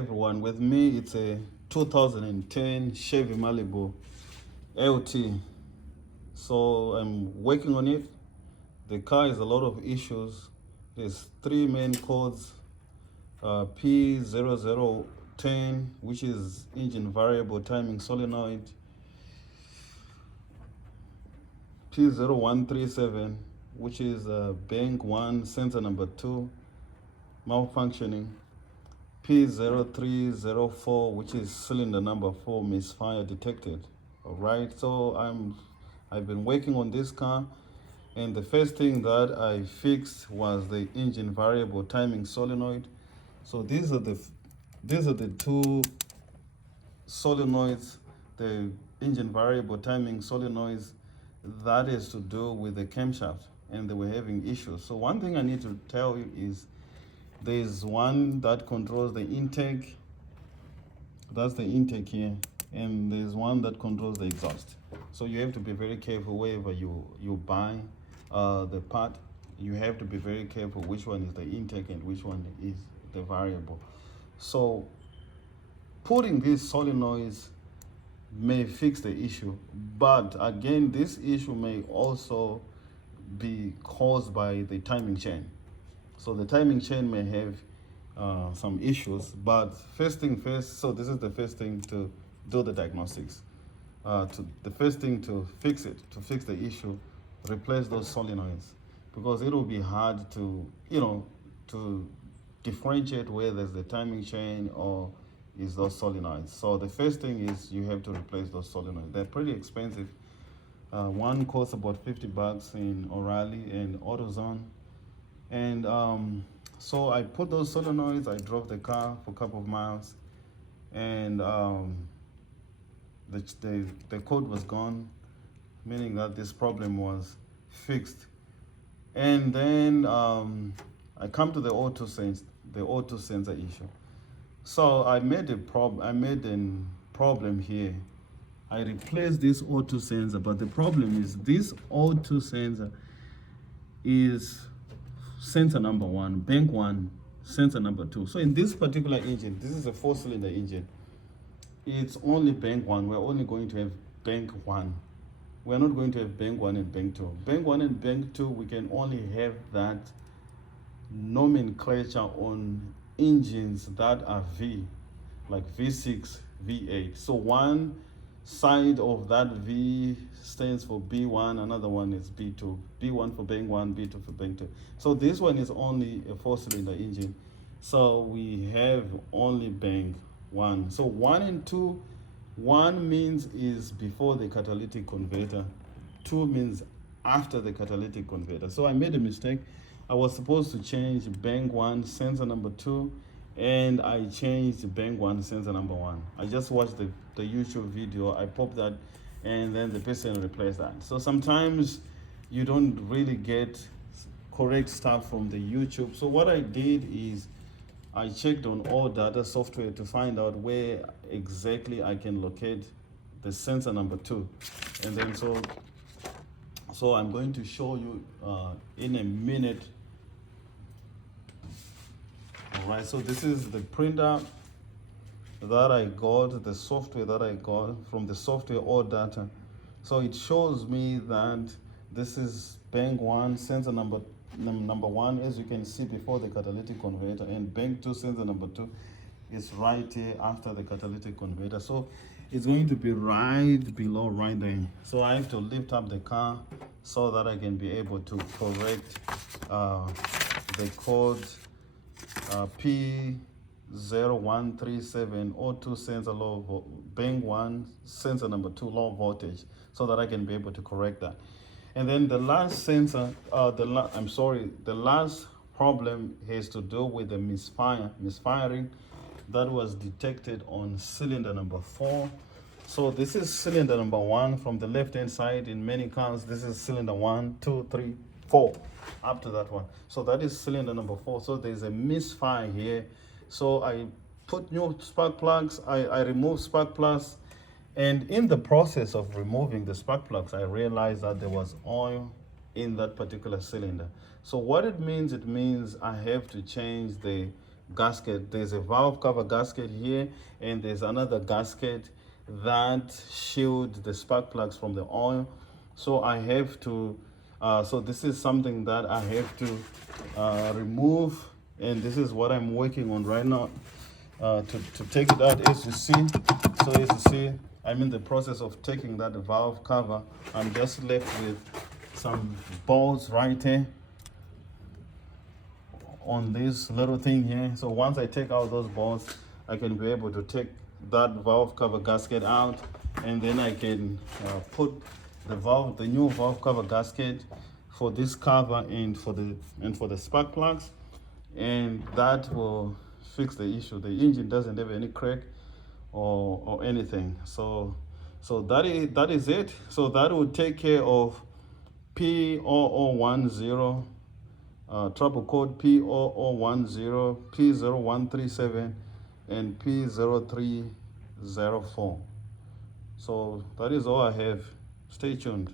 Everyone, with me it's a 2010 Chevy Malibu LT. So I'm working on it. The car has a lot of issues. There's three main codes: P0010, which is engine variable timing solenoid; P0137, which is bank 1 sensor number 2 malfunctioning; P0304, which is cylinder number 4 misfire detected. All right, so I've been working on this car, and the first thing that I fixed was the engine variable timing solenoid. So these are the two solenoids, the engine variable timing solenoids, that is to do with the camshaft, and they were having issues. So one thing I need to tell you is there's one that controls the intake. That's the intake here, and there's one that controls the exhaust. So you have to be very careful wherever you buy the part. You have to be very careful which one is the intake and which one is the variable. So putting these solenoids may fix the issue, but again, this issue may also be caused by the timing chain. So the timing chain may have some issues, but first thing first, so this is the first thing to do the diagnostics. The first thing to fix the issue, replace those solenoids, because it will be hard to, to differentiate whether it's the timing chain or is those solenoids. So the first thing is you have to replace those solenoids. They're pretty expensive. One costs about $50 in O'Reilly and AutoZone. And so I put those solenoids, I drove the car for a couple of miles, and the code was gone, meaning that this problem was fixed. And then I come to the O2 sensor issue. So I made a problem here. I replaced this O2 sensor, but the problem is this O2 sensor is sensor number 1, bank 1, sensor number 2. So in this particular engine, this is a 4-cylinder engine, it's only bank 1. We're only going to have bank 1. We're not going to have bank 1 and bank 2. Bank 1 and bank 2, we can only have that nomenclature on engines that are V, like V6, V8. So one side of that V stands for B1, another one is B2. B1 for bank 1, B2 for bank 2. So this one is only a 4-cylinder engine. So we have only bank 1. So 1 and 2, 1 means is before the catalytic converter, 2 means after the catalytic converter. So I made a mistake. I was supposed to change bank 1 sensor number 2, and I changed bank 1 sensor number 1. I just watched the YouTube video, I popped that, and then the person replaced that. So sometimes you don't really get correct stuff from the YouTube. So what I did is I checked on all data software to find out where exactly I can locate the sensor number 2. And then so I'm going to show you in a minute. All right, so this is the printer that I got, the software that I got from the software all data. So it shows me that this is bank 1 sensor number 1, as you can see, before the catalytic converter, and bank 2 sensor number 2 is right here after the catalytic converter. So it's going to be right below, right there. So I have to lift up the car so that I can be able to correct the code P0137 O2 sensor low bank 1 sensor number 2 low voltage, so that I can be able to correct that. And then the last sensor, the last problem has to do with the misfiring that was detected on cylinder number 4. So this is cylinder number 1 from the left hand side. In many cars, this is cylinder 1, 2, 3, 4, up to that one. So that is cylinder number 4. So there's a misfire here. So I put new spark plugs, I removed spark plugs, and in the process of removing the spark plugs, I realized that there was oil in that particular cylinder. So what it means I have to change the gasket. There's a valve cover gasket here, and there's another gasket that shields the spark plugs from the oil. So I have to, so this is something that I have to remove, and this is what I'm working on right now to take it out. As you see, so as you see, I'm in the process of taking that valve cover. I'm just left with some bolts right here on this little thing here. So once I take out those bolts, I can be able to take that valve cover gasket out, and then I can put the new valve cover gasket for this cover and for the spark plugs, and that will fix the issue. The engine doesn't have any crack or anything. So that is it. So that will take care of P0010, trouble code P0010, P0137, and P0304. So that is all I have. Stay tuned.